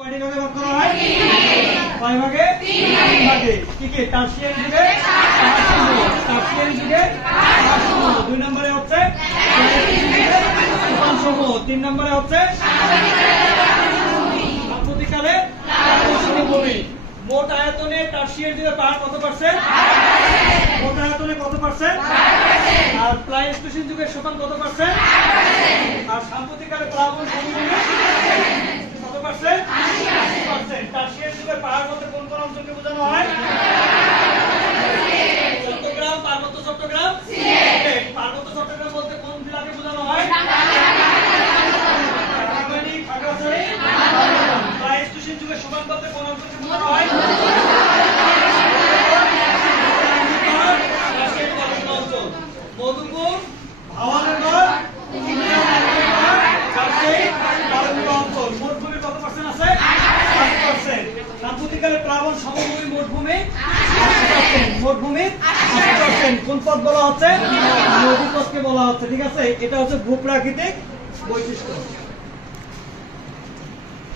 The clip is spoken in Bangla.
কয়টি ভাগে ভাগ করা হয়? কয় ভাগে? 3 ভাগে। কি কি? টারশিয়ারি যুগে 5 যুগে 2 নম্বরে হচ্ছে সোপান সমূহ, 3 নম্বরে হচ্ছে সাম্প্রতিককালে সমভূমি। মোট আয়তনে টারশিয়ারি যুগে পাহাড় কত পার্সেন্ট? মোট আয়তনে কত পার্সেন্ট? আর প্লাইস্টোসিন যুগের সোপান কত পার্সেন্ট? আর সাম্প্রতিককালে প্লাবন সমভূমি কত পার্সেন্ট? 80%। টারশিয়ারি যুগের পাহাড় বলতে কোন কোন অঞ্চলকে বোঝানো হয়? চট্টগ্রাম, পার্বত্য চট্টগ্রাম, সিলেট। পার্বত্য চট্টগ্রাম বলতে কোন জেলাকে বোঝানো হয়? রাঙ্গামাটি, খাগড়াছড়ি, প্লাইস্টোসিন যুগের সোপান বলতে কোন অঞ্চলকে বোঝানো হয়? মধুপুর, ভাওয়ানগর, অঞ্চল। মোট ভূমি কত পার্সেন্ট আছে? 80%। সাম্প্রতিককালে প্লাবন সমভূমি মোট ভূমি 80%। মোট ভূমি 80%। কোন পথ বলা হচ্ছে? নদী পথকে বলা হচ্ছে। ঠিক আছে, এটা হচ্ছে ভূপ্রাকৃতিক বৈশিষ্ট্য।